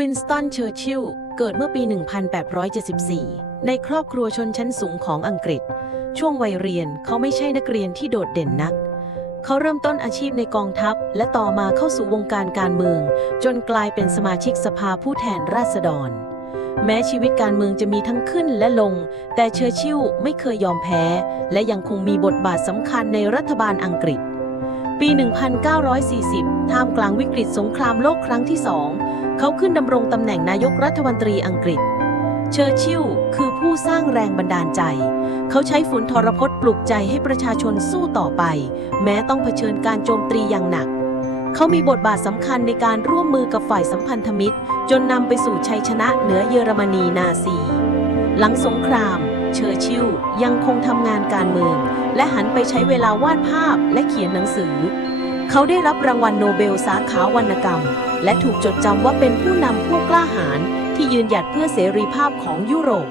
วินสตัน เชอร์ชิลล์เกิดเมื่อปี 1874 ในครอบครัวชนชั้นสูงของอังกฤษ ช่วงวัยเรียนเขาไม่ใช่นักเรียนที่โดดเด่นนัก เขาเริ่มต้นอาชีพในกองทัพ และต่อมาเข้าสู่วงการการเมือง จนกลายเป็นสมาชิกสภาผู้แทนราษฎร แม้ชีวิตการเมืองจะมีทั้งขึ้นและลง แต่เชอร์ชิลล์ไม่เคยยอมแพ้ และยังคงมีบทบาทสำคัญในรัฐบาลอังกฤษ ปี 1940 ท่ามกลางวิกฤตสงครามโลกครั้งที่สอง เขาขึ้นดำรงตำแหน่งนายกรัฐมนตรีอังกฤษ เชอร์ชิลคือผู้สร้างแรงบันดาลใจ เขาใช้ฝุ่นทรพจน์ปลุกใจให้ประชาชนสู้ต่อไป แม้ต้องเผชิญการโจมตีอย่างหนัก เขามีบทบาทสำคัญในการร่วมมือกับฝ่ายสัมพันธมิตร จนนำไปสู่ชัยชนะเหนือเยอรมนีนาซี หลังสงคราม เชอร์ชิลยังคงทำงานการเมือง และหันไปใช้เวลาวาดภาพและเขียนหนังสือ เขาได้รับรางวัลโนเบลสาขาวรรณกรรม และถูกจดจำว่าเป็นผู้นำผู้กล้าหาญที่ยืนหยัดเพื่อเสรีภาพของยุโรป